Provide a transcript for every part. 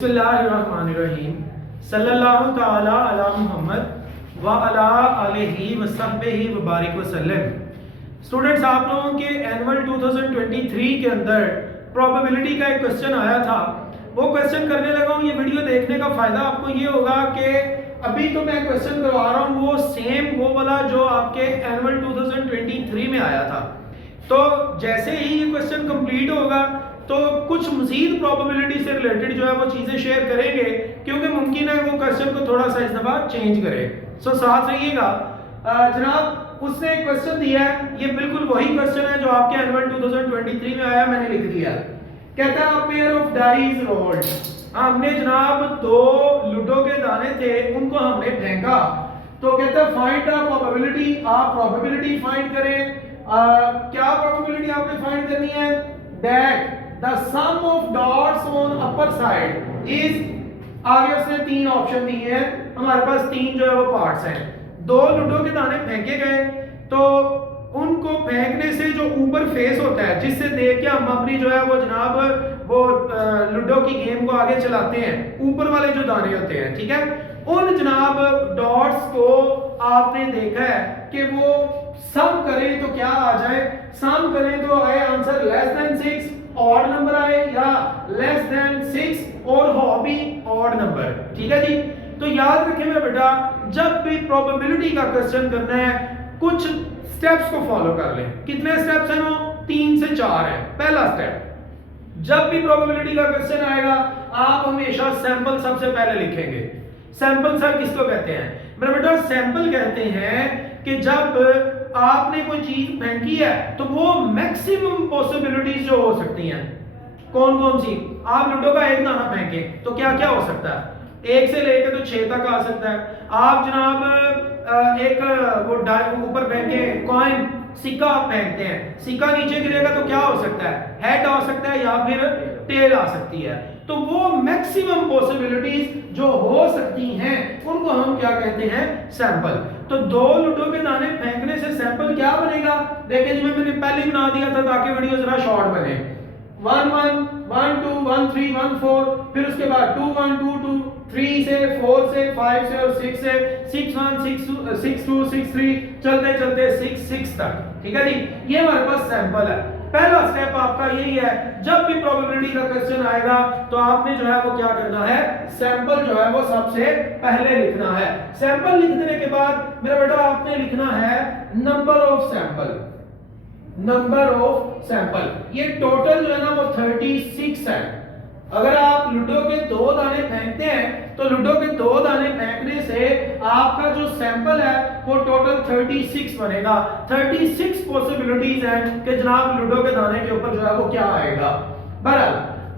बिस्मिल्लाहिर्रहमानिर्रहीम सल्लल्लाहु ताला अला मुहम्मद व अला आलिहि व सहबिहि व बारिक वसल्लम। स्टूडेंट्स, आप लोगों के एनुअल 2023 के अंदर प्रोबेबिलिटी का एक क्वेश्चन आया था। वो क्वेश्चन करने लगा हूँ। ये वीडियो देखने का फ़ायदा आपको ये होगा कि अभी तो मैं क्वेश्चन करवा रहा हूँ वो सेम वो वाला जो आपके एनुअल 2023 में आया था। तो जैसे ही ये क्वेश्चन कंप्लीट होगा तो कुछ मजीद प्रोबेबिलिटी से रिलेटेड जो है वो चीज़ें शेयर करेंगे, क्योंकि मुमकिन है वो क्वेश्चन को थोड़ा सा इस दफ़ा चेंज करे। सो साथ रहिएगा। जनाब, उसने एक क्वेश्चन दिया है, ये बिल्कुल वही क्वेश्चन है जो आपके एनुअल 2023 में आया, मैंने लिख दिया। कहता है पेयर ऑफ डाइज रोल्ड। हमने जनाब दो लूडो के दाने थे, उनको हमने फेंका। तो कहता है फाइंड द प्रोबेबिलिटी। आप प्रोबेबिलिटी फाइंड करें। क्या प्रोबेबिलिटी आपने फाइंड करनी है? That the sum of dots on upper side is, आगे उसने तीन ऑप्शन दिए हैं, हमारे पास तीन जो है वो पार्ट्स हैं। दो लूडो के दाने फेंके गए, तो उनको फेंकने से जो ऊपर फेस होता है, जिससे देख के हम अपनी जो है वो जनाब वो लूडो की गेम को आगे चलाते हैं, ऊपर वाले जो दाने होते हैं, ठीक है, उन जनाब डॉट्स को आपने देखा है कि वो सम करें तो क्या आ जाए। सम करें तो आए answer less than 6, odd number आए, या लेस देन 6 और हो भी ऑड नंबर। ठीक है जी। तो याद रखें मेरा बेटा, जब भी प्रोबेबिलिटी का क्वेश्चन करना है कुछ स्टेप्स को फॉलो कर लें। कितने स्टेप्स हैं वो? 3 से 4 है। पहला स्टेप, जब भी प्रोबेबिलिटी का क्वेश्चन आएगा आप हमेशा सैंपल सबसे पहले लिखेंगे। सैंपल सर किसको कहते हैं? मेरा बेटा सैंपल कहते हैं कि जब आपने कोई चीज फेंकी है तो वो मैक्सिमम पॉसिबिलिटीज जो हो सकती हैं, कौन कौन सी? आप लूडो का एक दाना फेंके तो क्या क्या हो सकता है? 1 से लेकर तो 6 तक आ सकता है। आप जनाब एक वो ऊपर फेंके कॉइन, सिक्का आप फेंकते हैं, सिक्का नीचे गिरेगा तो क्या हो सकता है? हेड आ सकता है या फिर टेल आ सकती है। तो वो मैक्सिमम पॉसिबिलिटीज जो हो सकती हैं उनको हम क्या कहते हैं? सैंपल। तो दो लूडो के दाने फेंकने से सैंपल क्या बनेगा? देखिए जी, मैंने पहले बना दिया था ताकि वीडियो जरा शॉर्ट बने। 1 1 1 2 1 3 1 4, फिर उसके बाद 2 1 2 2, 3 से 4 से 5 से और 6 से 6 1 6 2 6 3, चलते चलते 6 6 तक। ठीक है जी, ये हमारे पास सैंपल है। पहला स्टेप आपका यही है, जब भी प्रोबेबिलिटी का क्वेश्चन आएगा तो आपने जो है वो क्या करना है? सैंपल जो है वो सबसे पहले लिखना है। सैंपल लिखने के बाद मेरा बेटा आपने लिखना है number of sample. Number of sample, ये टोटल जो है ना वो 36 है। अगर आप लूडो के दो दाने फेंकते हैं तो लूडो के दो दाने फेंकने से आपका जो सैंपल है वो टोटल 36 बनेगा। 36 पॉसिबिलिटीज हैं कि जनाब लूडो के दाने के ऊपर जो है वो क्या आएगा। बहरहाल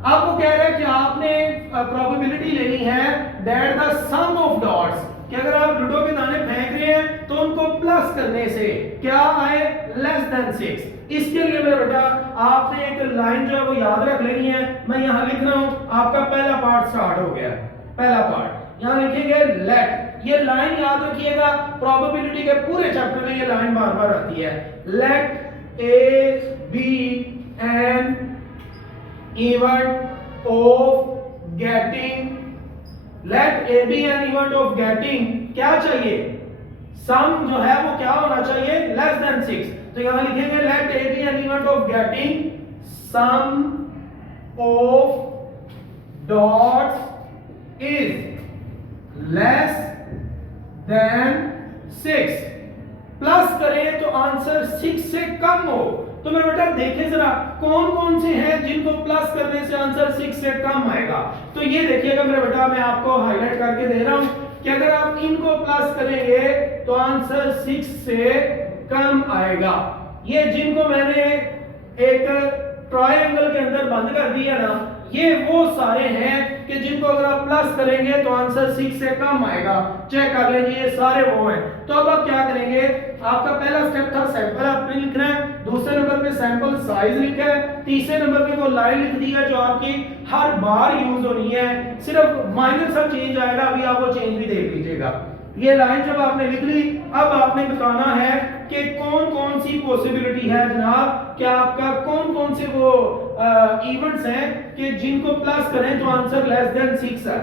आपको कह रहा है कि आपने प्रोबेबिलिटी लेनी है that the sum of dots, कि अगर आप लूडो के दाने फेंक रहे हैं तो उनको प्लस करने से क्या आए? Less than 6। इसके लिए मेरा बेटा आपने एक लाइन जो है वो याद रख लेनी है। मैं यहां लिख रहा हूं, आपका पहला पार्ट स्टार्ट हो गया। पहला पार्ट यहां लिखेंगे लेट। ये लाइन याद रखिएगा, प्रोबेबिलिटी के पूरे चैप्टर में ये लाइन बार बार आती है। Let A be an event of getting, let A be an event of getting क्या चाहिए? सम जो है वो क्या होना चाहिए? Less than 6। तो यहां लिखेंगे let A be an event of getting sum of dots is less than 6। Plus करें तो आंसर 6 से कम हो। तो मेरे बेटा देखें जरा कौन कौन से हैं जिनको प्लस करने से आंसर 6 से कम आएगा। तो ये देखिएगा मेरे बेटा, मैं आपको हाईलाइट करके दे रहा हूं कि अगर आप इनको प्लस करेंगे तो आंसर 6 से कम आएगा। ये जिनको मैंने एक ट्रायंगल के अंदर बंद कर दिया ना, ये वो सारे हैं कि जिनको अगर आप प्लस करेंगे तो आंसर 6 से कम आएगा। चेक कर लीजिए, ये सारे वो हैं। तो अब आप क्या करेंगे? आपका पहला स्टेप था सैंपल आपने लिखना है, दूसरे नंबर पे सैंपल साइज लिखा है, तीसरे नंबर पे वो लाइन लिख दी है जो आपकी हर बार यूज होनी है। सिर्फ माइनर सा चेंज आएगा, अभी आप वो चेंज भी देख लीजिएगा। ये लाइन जब आपने लिख ली, अब आपने बताना है कि कौन कौन सी पॉसिबिलिटी है जनाब, कि आपका कौन कौन से वो इवेंट्स हैं कि जिनको प्लस करें तो आंसर लेस देन 6 है।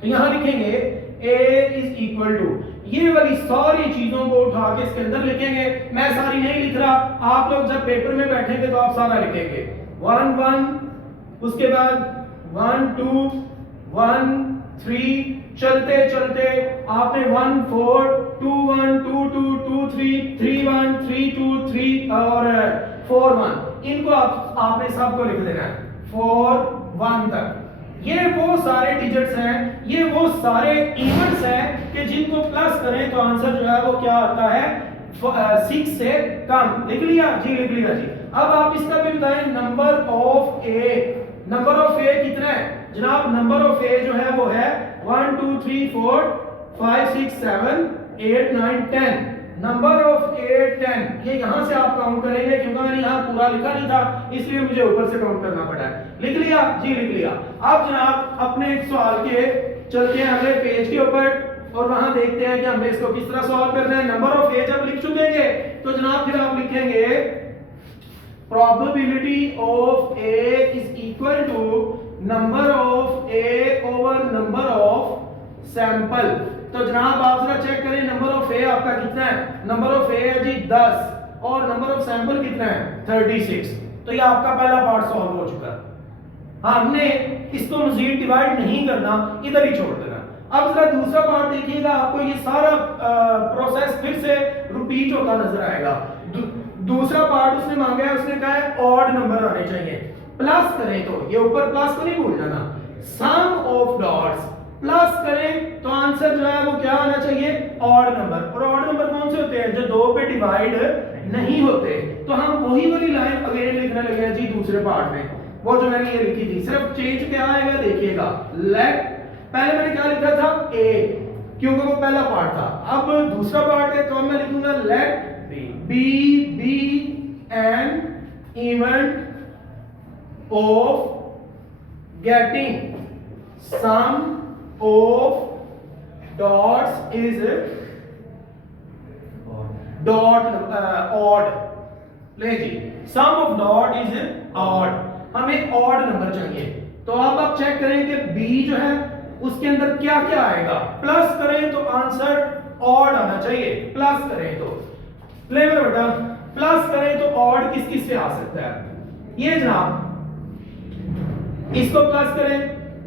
तो यहां लिखेंगे a इज इक्वल टू, ये वाली सारी चीजों को उठा के इसके अंदर लिखेंगे। मैं सारी नहीं लिख रहा, आप लोग जब पेपर में बैठेंगे तो आप सारा लिखेंगे। 1 1, उसके बाद 1 2 1 3, चलते चलते आपने 1 4 2 1 2 2 2 3 3 1 3 2 3 और 4 1, इनको आपने सबको लिख देना है 4 1 तक। ये वो सारे डिजिट्स हैं, ये वो सारे इवेंट्स हैं कि जिनको प्लस करें तो आंसर जो है वो क्या आता है 6 से कम। लिख लिया जी, लिख लिया जी। अब आप इसका भी बताएं, number of a, number of a कितना है जनाब? नंबर ऑफ ए जो है वो है 1 2 3 4 5 6 7 8 9 10। नंबर ऑफ ए 10, ये यहां से आप काउंट करेंगे क्योंकि मैंने यहां पूरा लिखा नहीं था इसलिए मुझे ऊपर से काउंट करना पड़ा है। लिख लिया जी, लिख लिया। अब जनाब अपने सवाल के चलते हैं अगले पेज के ऊपर और वहां देखते हैं कि हमें इसको किस तरह सॉल्व करना है। नंबर ऑफ ए जब लिख चुकेंगे तो जनाब फिर आप लिखेंगे probability of a is equal to number of a over number of sample। तो जनाब आप जरा चेक करें, नंबर ऑफ ए आपका कितना है? नंबर ऑफ ए है जी 10 और नंबर ऑफ सैंपल कितना है 36। तो ये आपका पहला पार्ट सॉल्व हो चुका है। हमने इसको मजीद डिवाइड नहीं करना, इधर ही छोड़ देना। अब जरा दूसरा पार्ट देखिएगा, आपको ये सारा प्रोसेस फिर से रिपीट होता नजर आएगा। दूसरा पार्ट उसने मांगा है, उसने कहा है ऑड नंबर आने चाहिए। प्लस करें तो ये ऊपर प्लस को नहीं भूल जाना, सम ऑफ डॉट्स प्लस करें तो आंसर जो है वो क्या आना चाहिए ऑड नंबर। और ऑड नंबर कौन से होते हैं? जो 2 पे डिवाइड नहीं होते। तो हम वही वाली लाइन अगेन लिखने लगे हैं जी दूसरे पार्ट में, वो जो मैंने ये लिखी थी। सिर्फ चेंज क्या आएगा देखिएगा, लेट, पहले मैंने क्या लिखा था ए क्योंकि वो पहला पार्ट था। अब दूसरा पार्ट है तो अब मैं लिखूंगा let B an event of getting sum of dots is dot odd। ले जी, sum of dot is odd, हमें odd नंबर चाहिए। तो अब आप चेक करें कि b जो है उसके अंदर क्या क्या आएगा। प्लस करें तो आंसर odd आना चाहिए, प्लस करें तो। ले मेरा बेटा, प्लस करें तो odd किस किस से आ सकता है? ये जनाब इसको प्लस करें,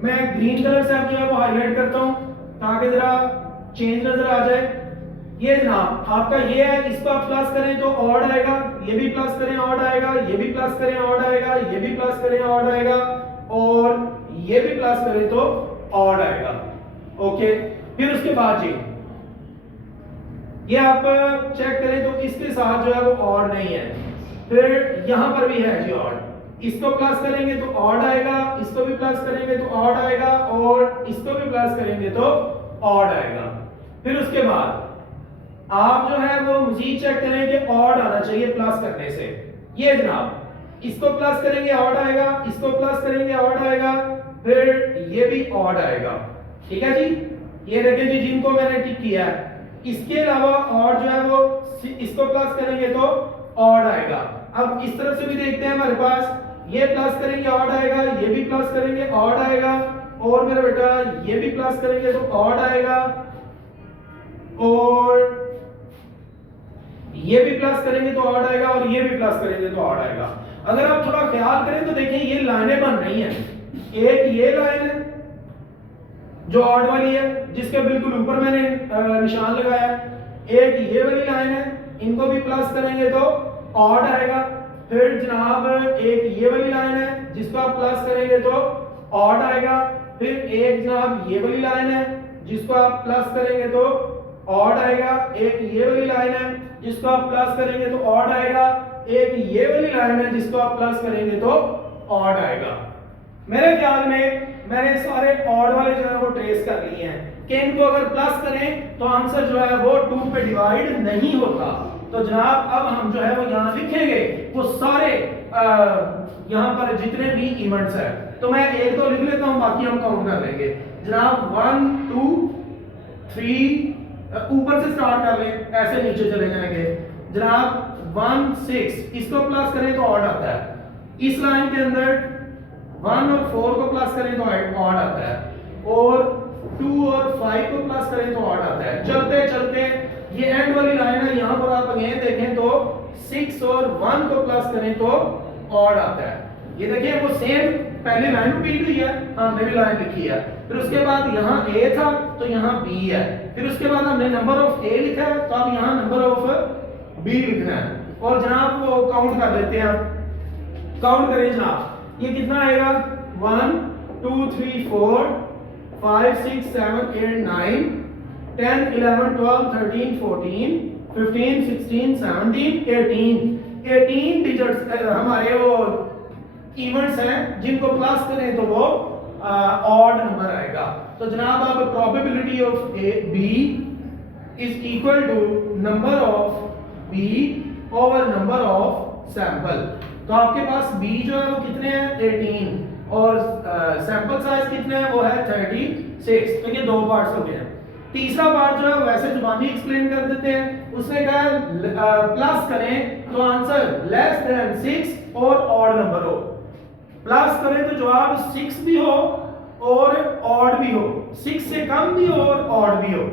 मैं ग्रीन कलर से आप जो है वो हाईलाइट करता हूं ताकि जरा चेंज नजर आ जाए। ये जनाब आपका ये है, इसको आप प्लस करें तो ऑड आएगा, ये भी प्लस करें ऑड आएगा, ये भी प्लस करें ऑड आएगा, ये भी प्लस करें ऑड आएगा और ये भी प्लस करें तो ऑड आएगा। ओके, फिर उसके बाद जी ये आप चेक करें तो इसके साथ जो है वो ऑड नहीं है। फिर यहां पर भी है जी ऑड, इसको प्लस करेंगे तो ऑड आएगा, इसको भी प्लस करेंगे तो ऑड आएगा और इसको भी प्लस करेंगे तो ऑड आएगा। फिर उसके बाद आप जो है वो मजीद चेक करें कि ऑड आना चाहिए प्लस करने से। ये जनाब इसको प्लस करेंगे ऑड आएगा, इसको प्लस करेंगे ऑड आएगा, फिर ये भी ऑड आएगा। ठीक है जी, ये देखें जी जिनको मैंने टिक किया है। इसके अलावा ऑड जो है वो इसको प्लस करेंगे तो ऑड आएगा। अब इस तरफ से भी देखते हैं, हमारे पास ये प्लस करेंगे ऑड आएगा, ये भी प्लस करेंगे ऑड आएगा और मेरा बेटा ये भी प्लस करेंगे तो ऑड आएगा और ये भी प्लस करेंगे तो ऑड आएगा और ये भी प्लस करेंगे तो ऑड आएगा। अगर आप थोड़ा ख्याल करें तो देखें ये लाइनें बन रही हैं। एक ये लाइन है जो ऑड वाली है जिसके बिल्कुल ऊपर मैंने निशान लगाया, एक ये वाली लाइन है, इनको भी प्लस करेंगे तो ऑड आएगा। फिर जनाब एक ये वाली लाइन है जिसको आप प्लस करेंगे तो ऑड आएगा। फिर एक जनाब ये वाली लाइन है जिसको आप प्लस करेंगे तो ऑड आएगा। एक ये वाली लाइन है जिसको आप प्लस करेंगे तो ऑड आएगा। एक ये वाली लाइन है जिसको आप प्लस करेंगे तो ऑड आएगा। मेरे ख्याल में मैंने सारे ऑड वाले जो है वो ट्रेस कर लिए हैं कि इनको अगर प्लस करें तो आंसर जो है वो 2 पे डिवाइड नहीं होता। तो जनाब अब हम जो है वो यहाँ लिखेंगे वो सारे यहाँ पर जितने भी इवेंट्स हैं। तो मैं एक दो लिख लेता हूँ, बाकी हम काउंट कर लेंगे। जनाब 1 2 3 ऊपर से स्टार्ट कर लें, ऐसे नीचे चले जाएंगे। जनाब 1 6 इसको प्लस करें तो ऑड आता है। इस लाइन के अंदर 1 और 4 को प्लस करें तो ऑड आता है, और 2 और 5 को प्लस करें तो ऑड आता है। चलते चलते ये एंड वाली लाइन है, यहाँ पर आप अगेन देखें तो 6 और 1 को प्लस करें तो ऑड आता है। ये देखिए वो सेम पहले लाइन रिपीट हुई है, हमने भी लाइन लिखी है। फिर उसके बाद यहाँ a था तो यहाँ b है, फिर उसके बाद हमने नंबर ऑफ a लिखा है तो अब यहाँ नंबर ऑफ b लिखना है। और जनाब वो काउंट कर लेते हैं, काउंट करें जनाब, ये कितना आएगा 1 2 3 4 5 6 7 8 9 10 11 12 13 14 15 16 17 18 डिजिट्स हमारे वो इवेंट्स हैं जिनको प्लस करें तो वो ऑड नंबर आएगा। तो जनाब अब probability of A B is equal to number of B over number of sample. तो आपके पास बी जो है वो कितने हैं 18 और सैंपल साइज कितने हैं वो है 36। तो ये दो पार्ट्स हो गए हैं। तीसरा पार्ट जो है वैसे जुबानी एक्सप्लेन कर देते हैं। उसने कहा प्लस करें तो आंसर लेस देन 6 और ऑड नंबर हो। प्लस करें तो जवाब 6 भी हो और ऑड भी हो, 6 से कम भी हो और ऑड भी हो।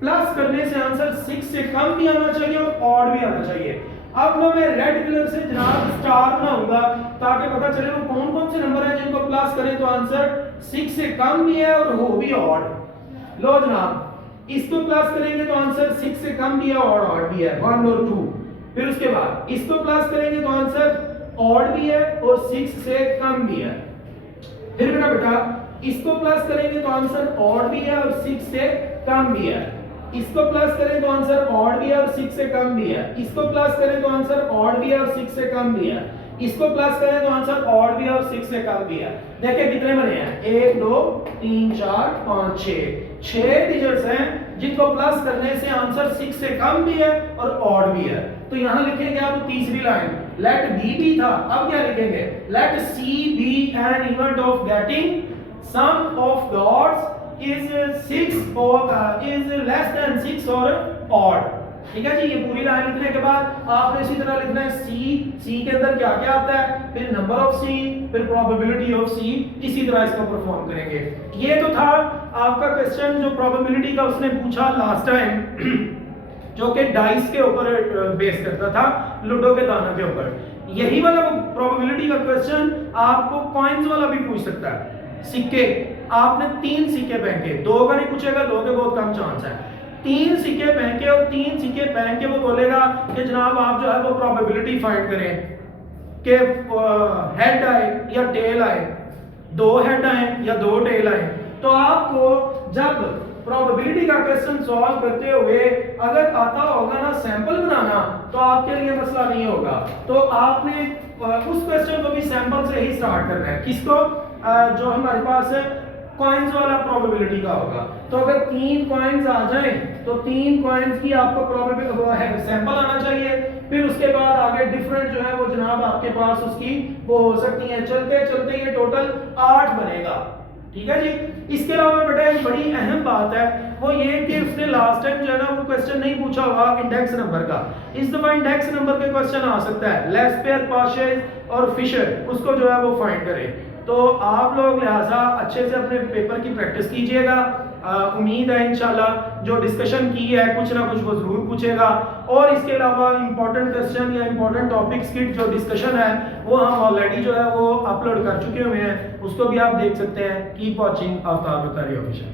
प्लस करने से आंसर 6 से कम भी आना चाहिए और ऑड भी आना चाहिए। अब मैं रेड कलर से जनाब स्टार बनाऊंगा ताकि पता चले वो कौन कौन से नंबर हैं जिनको प्लस करें तो आंसर 6 से कम भी है और हो भी ऑड। लो जनाब इसको प्लस करेंगे तो आंसर 6 से कम भी है और ऑड भी है 1 और 2। फिर उसके बाद इसको प्लस करेंगे तो आंसर ऑड भी है और 6 से कम भी है। फिर मेरा बेटा इसको प्लस करेंगे तो आंसर ऑड भी है और 6 से कम भी है। इसको प्लस करें तो आंसर ऑड भी है और 6 से कम भी है। इसको प्लस करें तो आंसर ऑड भी है और 6 से कम भी है। इसको प्लस करें तो आंसर ऑड भी है और 6 से कम भी है। देखिए कितने बने हैं 1 2 3 4 5 6 डिजिट्स हैं जिनको प्लस करने से आंसर 6 से कम भी है और ऑड भी है। तो यहां लिखेंगे आप तीसरी लाइन लेट बी भी था, अब क्या लिखेंगे let C be an event of getting sum of the odds is 6 or is less than 6 or odd। ठीक है जी। ये पूरी लाइन लिखने के बाद आपने इसी तरह लिखना है सी के अंदर क्या क्या आता है, फिर नंबर ऑफ सी, फिर प्रोबेबिलिटी ऑफ सी, इसी तरह इसको परफॉर्म करेंगे। ये तो था आपका क्वेश्चन जो प्रोबेबिलिटी का उसने पूछा लास्ट टाइम जो कि डाइस के ऊपर बेस करता था, लूडो के दानों के ऊपर। यही वाला प्रोबेबिलिटी का क्वेश्चन आपको कॉइंस वाला भी पूछ सकता है। सिक्के आपने 3 सिक्के फेंके, 2 का नहीं पूछेगा, 2 के बहुत कम चांस है। 3 सिक्के फेंके और 3 सिक्के फेंक के वो बोलेगा कि जनाब आप जो है वो प्रोबेबिलिटी फाइंड करें कि हेड आए या टेल आए, 2 हेड आए या 2 टेल आए। तो आपको जब प्रोबेबिलिटी का क्वेश्चन सॉल्व करते हुए अगर आता होगा ना सैंपल बनाना तो आपके लिए मसला नहीं होगा। तो आपने उस क्वेश्चन को भी सैंपल से ही स्टार्ट करना है। किसको जो हमारे पास कॉइंस वाला प्रोबेबिलिटी का होगा। तो अगर 3 कॉइंस आ जाए तो 3 कॉइंस की आपको प्रोबेबिलिटी सैंपल आना चाहिए। फिर उसके बाद आगे डिफरेंट जो है वो जनाब आपके पास उसकी वो हो सकती है। चलते चलते ये टोटल 8 बनेगा। ठीक है जी। इसके अलावा बेटा एक बड़ी अहम बात है वो ये कि उसने लास्ट टाइम जो है ना वो क्वेश्चन नहीं पूछा हुआ इंडेक्स नंबर का। इस दफा इंडेक्स नंबर के क्वेश्चन आ सकता है। लेस्पेयर, पार्शेज और फिशर उसको जो है वो फाइंड करें। तो आप लोग लिहाजा अच्छे से अपने पेपर की प्रैक्टिस कीजिएगा। उम्मीद है इंशाल्लाह जो डिस्कशन की है कुछ ना कुछ वो जरूर पूछेगा। और इसके अलावा इंपॉर्टेंट क्वेश्चन या इंपॉर्टेंट टॉपिक्स की जो डिस्कशन है वो हम ऑलरेडी जो है वो अपलोड कर चुके हुए हैं, उसको भी आप देख सकते हैं। Keep watching Aftab Bukhari official.